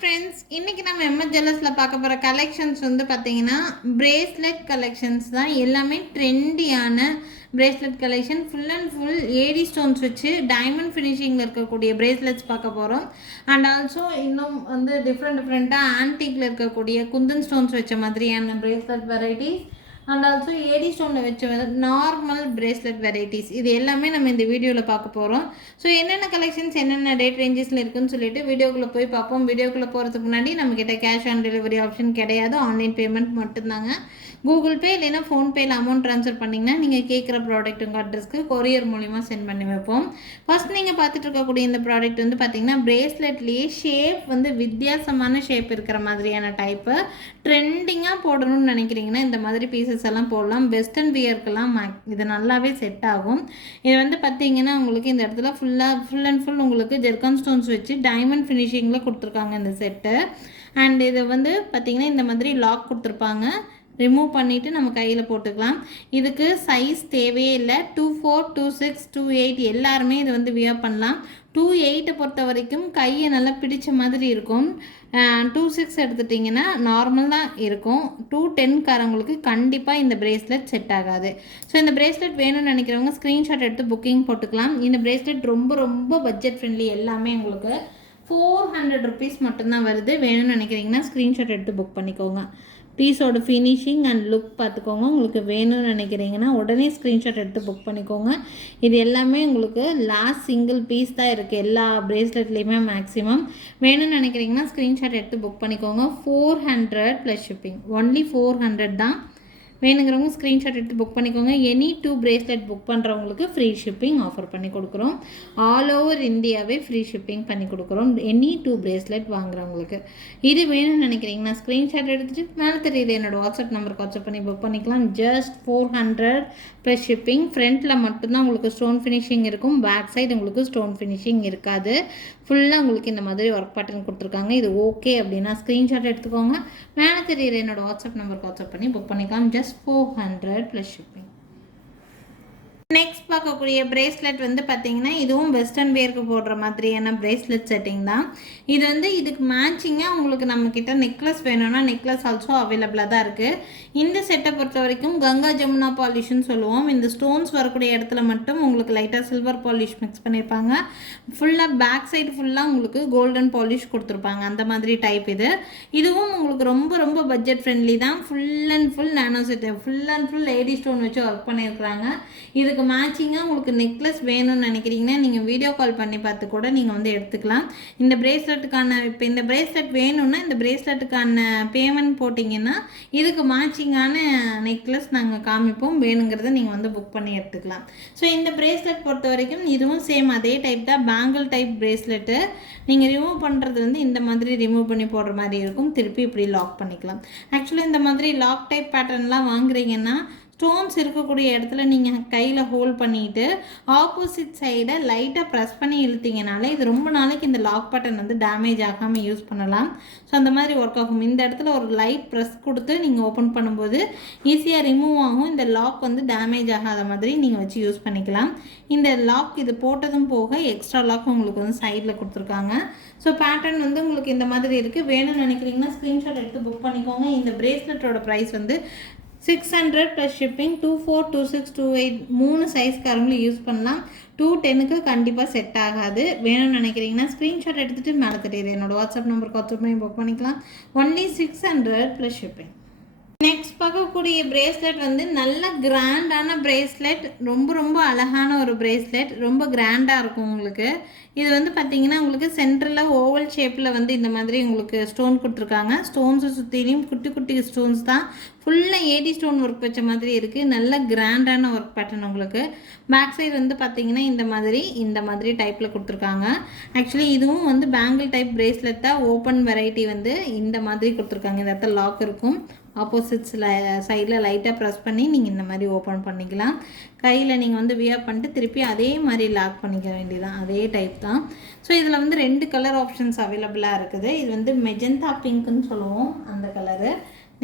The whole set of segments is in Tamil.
ஃப்ரெண்ட்ஸ் இன்றைக்கி நம்ம எம்எஸ் ஜுவல்லர்ஸில் பார்க்க போகிற கலெக்ஷன்ஸ் வந்து பார்த்தீங்கன்னா பிரேஸ்லெட் கலெக்ஷன்ஸ் தான். எல்லாமே ட்ரெண்டியான bracelet collection full and full AD stones வச்சு டைமண்ட் ஃபினிஷிங்கில் இருக்கக்கூடிய பிரேஸ்லெட்ஸ் பார்க்க போகிறோம் அண்ட் ஆல்சோ இன்னும் வந்து டிஃப்ரெண்ட் டிஃப்ரெண்ட்டாக ஆன்டிக்கில் இருக்கக்கூடிய குந்தன் ஸ்டோன்ஸ் வச்ச மாதிரியான bracelet varieties and also AD ஸ்டோனில் வச்ச நார்மல் பிரேஸ்லெட் வெரைட்டிஸ் இது எல்லாமே நம்ம இந்த வீடியோவில் பார்க்க போகிறோம் ஸோ என்னென்ன கலெக்ஷன்ஸ் என்னென்ன ரேட் ரேஞ்சஸில் இருக்குன்னு சொல்லிட்டு வீடியோக்குள்ளே போய் பார்ப்போம். வீடியோக்குள்ளே போகிறதுக்கு முன்னாடி நம்மக்கிட்ட கேஷ் ஆன் டெலிவரி ஆப்ஷன் கிடையாது. ஆன்லைன் பேமெண்ட் மட்டும்தாங்க. கூகுள் பே இல்லைன்னா ஃபோன்பேயில் அமௌண்ட் ட்ரான்ஸ்ஃபர் பண்ணிங்கன்னா நீங்கள் கேட்குற ப்ராடக்ட் உங்கள் அட்ரஸ்க்கு கொரியர் மூலிமா சென்ட் பண்ணி வைப்போம். ஃபர்ஸ்ட் நீங்கள் பார்த்துட்டு இருக்கக்கூடிய இந்த ப்ராடக்ட் வந்து பார்த்தீங்கன்னா ப்ரேஸ்லெட்லேயே ஷேப் வந்து வித்தியாசமான ஷேப் இருக்கிற மாதிரியான டைப்பு ட்ரெண்டிங்காக போடணும்னு நினைக்கிறீங்கன்னா இந்த மாதிரி பீசஸ் எல்லாம் போடலாம். வெஸ்டர்ன் வியர்க்கெல்லாம் இது நல்லாவே செட் ஆகும். இது வந்து பார்த்தீங்கன்னா உங்களுக்கு இந்த இடத்துல ஃபுல்லாக ஃபுல் அண்ட் ஃபுல் உங்களுக்கு ஜெர்கன் ஸ்டோன்ஸ் வச்சு டைமண்ட் ஃபினிஷிங்கில் கொடுத்துருக்காங்க இந்த செட்டு அண்ட் இது வந்து பார்த்தீங்கன்னா இந்த மாதிரி லாக் கொடுத்துருப்பாங்க. ரிமூவ் பண்ணிவிட்டு நம்ம கையில் போட்டுக்கலாம். இதுக்கு சைஸ் தேவையே இல்லை. Two four two six two eight எல்லாருமே இது வந்து வியர் பண்ணலாம். டூ எயிட்டை பொறுத்த வரைக்கும் கையை நல்லா பிடிச்ச மாதிரி இருக்கும். டூ சிக்ஸ் எடுத்துட்டிங்கன்னா நார்மல் தான் இருக்கும். டூ டென்காரங்களுக்கு கண்டிப்பாக இந்த பிரேஸ்லெட் செட் ஆகாது. ஸோ இந்த பிரேஸ்லெட் வேணும்னு நினைக்கிறவங்க ஸ்க்ரீன்ஷாட் எடுத்து புக்கிங் போட்டுக்கலாம். இந்த பிரேஸ்லெட் ரொம்ப ரொம்ப பட்ஜெட் ஃப்ரெண்ட்லி எல்லாமே உங்களுக்கு ஃபோர் ஹண்ட்ரட் ருபீஸ் மட்டும்தான் வருது. வேணும்னு நினைக்கிறீங்கன்னா ஸ்க்ரீன்ஷாட் எடுத்து புக் பண்ணிக்கோங்க. பீஸோட ஃபினிஷிங் அண்ட் லுக் பார்த்துக்கோங்க. உங்களுக்கு வேணும்னு நினைக்கிறீங்கன்னா உடனே ஸ்க்ரீன்ஷாட் எடுத்து புக் பண்ணிக்கோங்க. இது எல்லாமே உங்களுக்கு லாஸ்ட் சிங்கிள் பீஸ் தான் இருக்குது எல்லா ப்ரேஸ்லெட்லேயுமே மேக்ஸிமம் வேணும்னு நினைக்கிறீங்கன்னா ஸ்க்ரீன்ஷாட் எடுத்து புக் பண்ணிக்கோங்க. Four hundred plus shipping only four hundred தான். வேணுங்கிறவங்க ஸ்க்ரீன்ஷாட் எடுத்து புக் பண்ணிக்கோங்க. எனி டூ பிரேஸ்லெட் புக் பண்ணுறவங்களுக்கு ஃப்ரீ ஷிப்பிங் ஆஃபர் பண்ணி கொடுக்குறோம். ஆல் ஓவர் இந்தியாவே ஃப்ரீ ஷிப்பிங் பண்ணி கொடுக்குறோம். எனி டூ பிரேஸ்லெட் வாங்குறவங்களுக்கு. இது வேணும்னு நினைக்கிறீங்கன்னா ஸ்க்ரீன்ஷாட் எடுத்துகிட்டு மேலே தெரியுது என்னோடய வாட்ஸ்அப் நம்பருக்கு வாட்ஸ்அப் பண்ணி புக் பண்ணிக்கலாம். Just four hundred plus shipping ஃப்ரண்ட்டில் மட்டும்தான் உங்களுக்கு ஸ்டோன் ஃபினிஷிங் இருக்கும். பேக் சைடு உங்களுக்கு ஸ்டோன் ஃபினிஷிங் இருக்காது. ஃபுல்லாக உங்களுக்கு இந்த மாதிரி ஒர்க் பேட்டர்ன் கொடுத்துருக்காங்க. இது ஓகே அப்படின்னா ஸ்க்ரீன்ஷாட் எடுத்துக்கோங்க. மேலே தெரியுற என்னோடய வாட்ஸ்அப் நம்பருக்கு வாட்ஸ்அப் பண்ணி புக் பண்ணிக்கலாம். Just four hundred plus shipping பார்க்கக்கூடிய பிரேஸ்லெட் வந்து பார்த்தீங்கன்னா இதுவும் வெஸ்டர்ன் வேர்க்கு போடுற மாதிரியான பிரேஸ்லெட் செட்டிங் தான். இது வந்து இதுக்கு மேட்சிங்காக உங்களுக்கு நம்மக்கிட்ட நெக்லஸ் வேணும்னா நெக்லஸ் ஆல்சோ அவைலபிளாக தான் இருக்குது இந்த செட்டை பொறுத்த வரைக்கும் கங்கா ஜமுனா பாலிஷ்னு சொல்லுவோம். இந்த ஸ்டோன்ஸ் வரக்கூடிய இடத்துல மட்டும் உங்களுக்கு லைட்டாக சில்வர் பாலிஷ் மிக்ஸ் பண்ணியிருப்பாங்க ஃபுல்லாக பேக் சைடு ஃபுல்லாக உங்களுக்கு கோல்டன் பாலிஷ் கொடுத்துருப்பாங்க. அந்த மாதிரி டைப் இது. இதுவும் உங்களுக்கு ரொம்ப ரொம்ப பட்ஜெட் ஃப்ரெண்ட்லி தான். Full and full nano set full and full lady stone வச்சு ஒர்க் பண்ணியிருக்கிறாங்க இதுக்கு மேட்சிங் மேட்சிங்காக உங்களுக்கு நெக்லஸ் வேணும்னு நினைக்கிறீங்கன்னா நீங்கள் வீடியோ கால் பண்ணி பார்த்து கூட நீங்கள் வந்து எடுத்துக்கலாம். இந்த பிரேஸ்லெட்டுக்கான இப்போ இந்த பிரேஸ்லெட் வேணும்னா இந்த பிரேஸ்லெட்டுக்கான பேமெண்ட் போட்டிங்கன்னா இதுக்கு மேட்சிங்கான நெக்லஸ் நாங்கள் காமிப்போம். வேணுங்கிறத நீங்கள் வந்து புக் பண்ணி எடுத்துக்கலாம். ஸோ இந்த பிரேஸ்லெட் பொறுத்த வரைக்கும் இதுவும் சேம் அதே டைப் தான். பேங்கிள் டைப் பிரேஸ்லெட்டு நீங்கள் ரிமூவ் பண்ணுறது வந்து இந்த மாதிரி ரிமூவ் பண்ணி போடுற மாதிரி இருக்கும். திருப்பி இப்படி லாக் பண்ணிக்கலாம். ஆக்சுவலாக இந்த மாதிரி லாக் டைப் பேட்டர்ன்லாம் வாங்குறீங்கன்னா ஸ்டோன்ஸ் இருக்கக்கூடிய இடத்துல நீங்கள் கையில் ஹோல்ட் பண்ணிவிட்டு ஆப்போசிட் சைடை லைட்டாக ப்ரெஸ் பண்ணி இழுத்தீங்கனாலே இது ரொம்ப நாளைக்கு இந்த லாக் பட்டன் வந்து டேமேஜ் ஆகாமல் யூஸ் பண்ணலாம். ஸோ அந்த மாதிரி ஒர்க் ஆகும். இந்த இடத்துல ஒரு லைட் ப்ரெஸ் கொடுத்து நீங்கள் ஓப்பன் பண்ணும்போது ஈஸியாக ரிமூவ் ஆகும். இந்த லாக் வந்து டேமேஜ் ஆகாத மாதிரி நீங்கள் வச்சு யூஸ் பண்ணிக்கலாம். இந்த லாக் இது போட்டதும் போக எக்ஸ்ட்ரா லாக் உங்களுக்கு வந்து சைடில் கொடுத்துருக்காங்க. ஸோ பேட்டர்ன் வந்து உங்களுக்கு இந்த மாதிரி இருக்குது வேணும்னு நினைக்கிறீங்கன்னா ஸ்க்ரீன்ஷாட் எடுத்து புக் பண்ணிக்கோங்க. இந்த பிரேஸ்லெட்டோட ப்ரைஸ் வந்து six hundred plus shipping two four two six two eight மூணு சைஸ்காரங்களும் யூஸ் பண்ணலாம் டூ டென்னுக்கு கண்டிப்பாக செட் ஆகாது. வேணும்னு நினைக்கிறீங்கன்னா ஸ்க்ரீன்ஷாட் எடுத்துகிட்டு மேலே தெரியுது என்னோடய வாட்ஸ்அப் நம்பருக்கு வாட்ஸ்அப் பண்ணி புக் பண்ணிக்கலாம். Only six hundred plus shipping next பார்க்கக்கூடிய பிரேஸ்லெட் வந்து நல்ல கிராண்டான பிரேஸ்லெட் ரொம்ப ரொம்ப அழகான ஒரு பிரேஸ்லெட் ரொம்ப கிராண்டாக இருக்கும் உங்களுக்கு. இது வந்து பார்த்திங்கன்னா உங்களுக்கு சென்டரில் ஓவல் ஷேப்பில் வந்து இந்த மாதிரி உங்களுக்கு ஸ்டோன் கொடுத்துருக்காங்க. ஸ்டோன்ஸை சுற்றிலையும் குட்டி குட்டி ஸ்டோன்ஸ் தான். ஃபுல்லாக ஏடி ஸ்டோன் ஒர்க் வச்ச மாதிரி இருக்குது நல்ல கிராண்டான ஒர்க் பேட்டர்ன் உங்களுக்கு. பேக் சைடு வந்து பார்த்திங்கன்னா இந்த மாதிரி இந்த மாதிரி டைப்பில் கொடுத்துருக்காங்க. ஆக்சுவலி இதுவும் வந்து பேங்கிள் டைப் பிரேஸ்லெட்டாக தான். ஓப்பன் வெரைட்டி வந்து இந்த மாதிரி கொடுத்துருக்காங்க. இந்த இடத்துல லாக் இருக்கும். ஆப்போசிட்ஸில் சைடில் லைட்டாக ப்ரெஸ் பண்ணி நீங்கள் இந்த மாதிரி ஓப்பன் பண்ணிக்கலாம். கையில் நீங்கள் வந்து வியர் பண்ணிட்டு திருப்பி அதே மாதிரி லாக் பண்ணிக்க வேண்டியதான் அதே டைப் தான். ஸோ இதில் வந்து ரெண்டு கலர் ஆப்ஷன்ஸ் அவைலபிளாக இருக்குது. இது வந்து மெஜந்தா பிங்க்குன்னு சொல்லுவோம் அந்த கலரு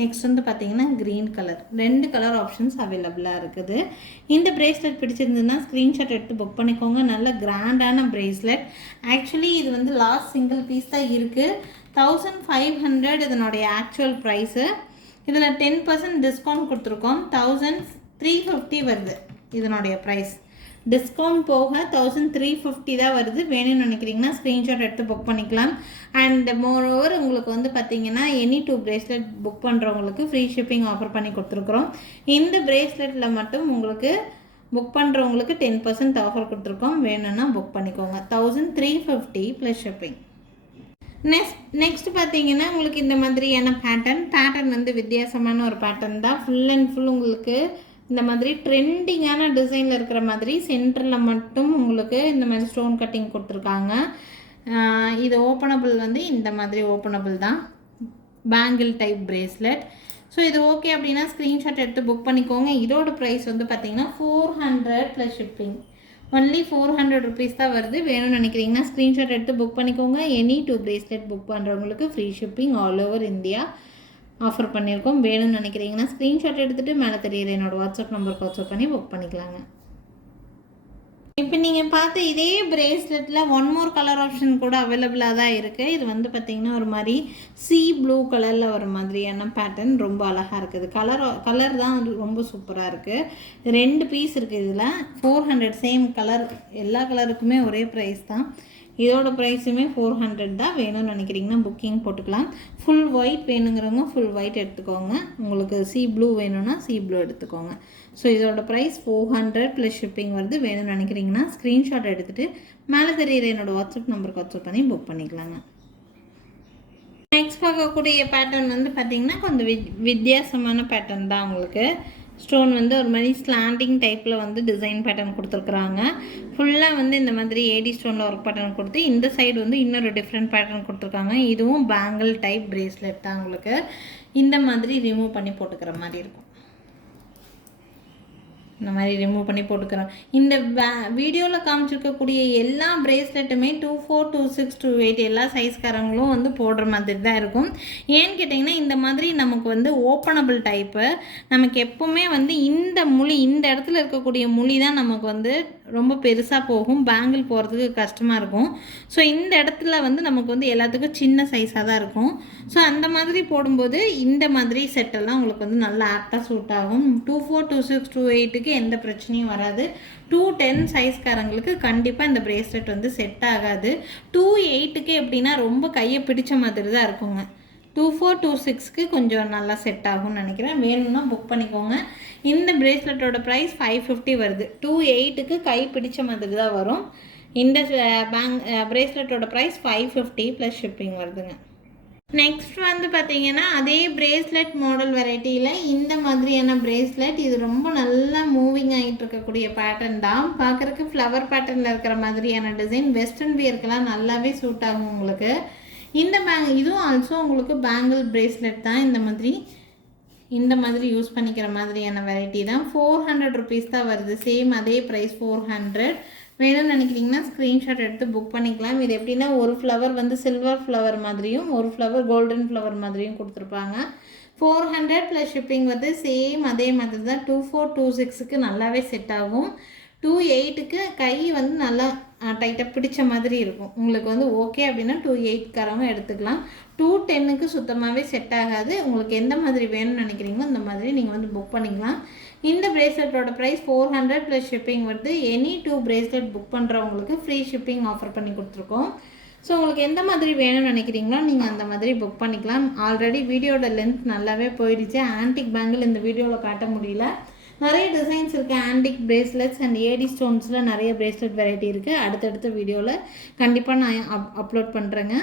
நெக்ஸ்ட் வந்து பார்த்தீங்கன்னா க்ரீன் கலர் ரெண்டு கலர் ஆப்ஷன்ஸ் அவைலபிளாக இருக்குது. இந்த ப்ரேஸ்லெட் பிடிச்சிருந்ததுன்னா ஸ்க்ரீன்ஷாட் எடுத்து புக் பண்ணிக்கோங்க. நல்ல கிராண்டான ப்ரேஸ்லெட் ஆக்சுவலி இது வந்து லாஸ்ட் சிங்கிள் பீஸ் தான் இருக்குது தௌசண்ட் ஃபைவ் ஹண்ட்ரட் இதனுடைய ஆக்சுவல் ப்ரைஸு இதில் டென் பர்சன்ட் டிஸ்கவுண்ட் கொடுத்துருக்கோம். தௌசண்ட் த்ரீ ஃபிஃப்டி வருது இதனுடைய ப்ரைஸ் டிஸ்கவுண்ட் போக தௌசண்ட் த்ரீ ஃபிஃப்டி தான் வருது. வேணும்னு நினைக்கிறீங்கன்னா ஸ்க்ரீன்ஷாட் எடுத்து புக் பண்ணிக்கலாம். அண்ட் மோர் ஓவர் உங்களுக்கு வந்து பார்த்தீங்கன்னா எனி டூ பிரேஸ்லெட் புக் பண்ணுறவங்களுக்கு ஃப்ரீ ஷிப்பிங் ஆஃபர் பண்ணி கொடுத்துருக்குறோம். இந்த பிரேஸ்லெட்டில் மட்டும் உங்களுக்கு புக் பண்ணுறவங்களுக்கு டென் பர்சன்ட் ஆஃபர் கொடுத்துருக்கோம். வேணும்னா புக் பண்ணிக்கோங்க. Thousand three fifty plus shipping next next பார்த்தீங்கன்னா உங்களுக்கு இந்த மாதிரியான பேட்டர்ன் பேட்டர்ன் வந்து வித்தியாசமான ஒரு பேட்டர்ன் தான். ஃபுல் அண்ட் ஃபுல் உங்களுக்கு இந்த மாதிரி ட்ரெண்டிங்கான டிசைனில் இருக்கிற மாதிரி சென்டரில் மட்டும் உங்களுக்கு இந்த மாதிரி ஸ்டோன் கட்டிங் கொடுத்துருக்காங்க. இது ஓப்பனபிள் வந்து இந்த மாதிரி ஓப்பனபிள் தான். பேங்கிள் டைப் பிரேஸ்லெட் ஸோ இது ஓகே அப்படின்னா ஸ்க்ரீன்ஷாட் எடுத்து புக் பண்ணிக்கோங்க. இதோட ப்ரைஸ் வந்து பார்த்தீங்கன்னா four hundred plus shipping only four hundred rupees தான் வருது. வேணும்னு நினைக்கிறீங்கன்னா ஸ்க்ரீன்ஷாட் எடுத்து புக் பண்ணிக்கோங்க. எனி டூ பிரேஸ்லெட் புக் பண்ணுறவங்களுக்கு free shipping all over India offer பண்ணியிருக்கோம். வேணும்னு நினைக்கிறீங்கன்னா ஸ்க்ரீன்ஷாட் எடுத்துகிட்டு மேலே தெரியுற என்னோட வாட்ஸ்அப் நம்பருக்கு வாட்ஸ்அப் பண்ணி புக் பண்ணிக்கலாங்க. இப்போ நீங்கள் பார்த்த இதே பிரேஸ்லெட்டில் ஒன் மோர் கலர் ஆப்ஷன் கூட அவைலபிளாக தான் இருக்குது இது வந்து பார்த்திங்கன்னா ஒரு மாதிரி சி ப்ளூ கலரில் ஒரு மாதிரியான பேட்டர்ன் ரொம்ப அழகாக இருக்குது. கலர் கலர் தான் ரொம்ப சூப்பராக இருக்குது ரெண்டு பீஸ் இருக்குது இதில். ஃபோர் ஹண்ட்ரட் சேம் கலர் எல்லா கலருக்குமே ஒரே ப்ரைஸ் தான். இதோட ப்ரைஸுமே ஃபோர் ஹண்ட்ரட் தான் வேணும்னு நினைக்கிறீங்கன்னா புக்கிங் போட்டுக்கலாம். ஃபுல் ஒயிட் வேணுங்கிறவங்க ஃபுல் ஒயிட் எடுத்துக்கோங்க. உங்களுக்கு சி ப்ளூ வேணும்னா சி ப்ளூ எடுத்துக்கோங்க. ஸோ இதோட price four hundred plus shipping வருது. வேணும்னு நினைக்கிறீங்கன்னா ஸ்க்ரீன்ஷாட் எடுத்துகிட்டு மேலே தெரியுற என்னோடய வாட்ஸ்அப் நம்பருக்கு வாட்ஸ்அப் பண்ணி புக் பண்ணிக்கலாங்க. நெக்ஸ்ட் பார்க்கக்கூடிய பேட்டர்ன் வந்து பார்த்திங்கன்னா கொஞ்சம் வித் வித்தியாசமான பேட்டர்ன் தான் உங்களுக்கு. ஸ்டோன் வந்து ஒரு மாதிரி ஸ்லாண்டிங் டைப்பில் வந்து டிசைன் பேட்டர்ன் கொடுத்துருக்குறாங்க. ஃபுல்லாக வந்து இந்த மாதிரி ஏடி ஸ்டோனில் ஒர்க் பேட்டர்ன் கொடுத்து இந்த சைடு வந்து இன்னொரு டிஃப்ரெண்ட் பேட்டர்ன் கொடுத்துருக்காங்க. இதுவும் பேங்கிள் டைப் பிரேஸ்லெட் தான் உங்களுக்கு. இந்த மாதிரி ரிமூவ் பண்ணி போட்டுக்கிற மாதிரி இருக்கும். இந்த மாதிரி ரிமூவ் பண்ணி போட்டுக்கிறோம். இந்த வீடியோவில் காமிச்சிருக்கக்கூடிய எல்லா பிரேஸ்லெட்டுமே two four two six two eight எல்லா சைஸ்காரங்களும் வந்து போடுற மாதிரி தான் இருக்கும். ஏன்னு கேட்டிங்கன்னா இந்த மாதிரி நமக்கு வந்து ஓப்பனபிள் டைப்பு நமக்கு எப்போவுமே வந்து இந்த மொழி இந்த இடத்துல இருக்கக்கூடிய மொழி தான் நமக்கு வந்து ரொம்ப பெருசாக போகும். பேங்கிள் போகிறதுக்கு கஷ்டமாக இருக்கும். ஸோ இந்த இடத்துல வந்து நமக்கு வந்து எல்லாத்துக்கும் சின்ன சைஸாக தான் இருக்கும். ஸோ அந்த மாதிரி போடும்போது இந்த மாதிரி செட்டெல்லாம் உங்களுக்கு வந்து நல்லா ஆப்டாக சூட் ஆகும். Two four two six two எயிட்டுக்கு எந்த பிரச்சனையும் வராது. டூ டென் சைஸ்காரங்களுக்கு கண்டிப்பாக இந்த பிரேஸ்லெட் வந்து செட் ஆகாது. டூ எயிட்டுக்கு எப்படின்னா ரொம்ப கையை பிடிச்ச மாதிரி தான் இருக்குங்க டூ ஃபோர் டூ சிக்ஸ்க்கு கொஞ்சம் நல்லா செட் ஆகும்னு நினைக்கிறேன். வேணும்னா புக் பண்ணிக்கோங்க. இந்த பிரேஸ்லெட்டோட ப்ரைஸ் ஃபைவ் ஃபிஃப்டி வருது. டூ எயிட்டுக்கு கை பிடிச்ச மாதிரி தான் வரும். இந்த bank பிரேஸ்லெட்டோட price five fifty plus shipping வருதுங்க. நெக்ஸ்ட் வந்து பார்த்தீங்கன்னா அதே பிரேஸ்லெட் மாடல் வெரைட்டியில் இந்த மாதிரியான பிரேஸ்லெட் இது ரொம்ப நல்லா மூவிங் ஆகிட்டு இருக்கக்கூடிய பேட்டர்ன் தான். பார்க்குறக்கு ஃப்ளவர் பேட்டர்னில் இருக்கிற மாதிரியான டிசைன் வெஸ்டர்ன் வியர்க்கெலாம் நல்லாவே சூட் ஆகும் உங்களுக்கு. இந்த பேங் இதுவும் ஆல்சோ உங்களுக்கு பேங்கிள் பிரேஸ்லெட் தான். இந்த மாதிரி இந்த மாதிரி யூஸ் பண்ணிக்கிற மாதிரியான வெரைட்டி தான். ஃபோர் ஹண்ட்ரட் ருபீஸ் தான் வருது. சேம் அதே ப்ரைஸ் ஃபோர் ஹண்ட்ரட் வேணும்னு நினைக்கிறீங்கன்னா ஸ்க்ரீன்ஷாட் எடுத்து புக் பண்ணிக்கலாம். இது எப்படின்னா ஒரு ஃப்ளவர் வந்து சில்வர் ஃப்ளவர் மாதிரியும் ஒரு ஃப்ளவர் கோல்டன் ஃப்ளவர் மாதிரியும் கொடுத்துருப்பாங்க. ஃபோர் ஹண்ட்ரட் ப்ளஸ் ஷிப்பிங் வந்து சேம் அதே மாதிரி தான் டூ ஃபோர் டூ சிக்ஸுக்கு நல்லாவே செட் ஆகும். டூ எயிட்டுக்கு கை வந்து நல்லா டைட்டாக பிடிச்ச மாதிரி இருக்கும். உங்களுக்கு வந்து ஓகே அப்படின்னா டூ எயிட்காரவங்க எடுத்துக்கலாம். டூ டென்னுக்கு சுத்தமாகவே செட் ஆகாது. உங்களுக்கு எந்த மாதிரி வேணும்னு நினைக்கிறீங்களோ அந்த மாதிரி நீங்கள் வந்து புக் பண்ணிக்கலாம். இந்த பிரேஸ்லெட்டோட price four hundred plus shipping வருது. எனி டூ பிரேஸ்லெட் புக் பண்ணுறவங்களுக்கு ஃப்ரீ ஷிப்பிங் ஆஃபர் பண்ணி கொடுத்துருக்கோம். ஸோ உங்களுக்கு எந்த மாதிரி வேணும்னு நினைக்கிறீங்களோ நீங்கள் அந்த மாதிரி புக் பண்ணிக்கலாம். ஆல்ரெடி வீடியோட லென்த் நல்லாவே போயிடுச்சு. ஆன்டிக் பேங்கிள் இந்த வீடியோவில் காட்ட முடியல. நிறைய டிசைன்ஸ் இருக்குது ஆன்டிக் பிரேஸ்லெட்ஸ் அண்ட் ஏடி ஸ்டோன்ஸில் நிறைய பிரேஸ்லெட் வெரைட்டி இருக்குது அடுத்தடுத்த வீடியோவில் கண்டிப்பாக நான் அப் அப்லோட் பண்ணுறேங்க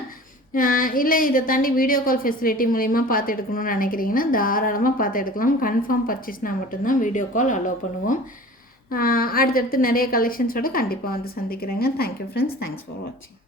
இல்லை இதை தாண்டி வீடியோ கால் ஃபெசிலிட்டி மூலிமா பார்த்து எடுக்கணும்னு நினைக்கிறீங்கன்னா தாராளமாக பார்த்து எடுக்கலாம். கன்ஃபார்ம் பர்ச்சேஸ்னால் மட்டும்தான் வீடியோ கால் அலோவ் பண்ணுவோம். அடுத்தடுத்து நிறைய கலெக்ஷன்ஸோடு கண்டிப்பாக வந்து சந்திக்கிறேங்க. Thank you friends thanks for வாட்சிங்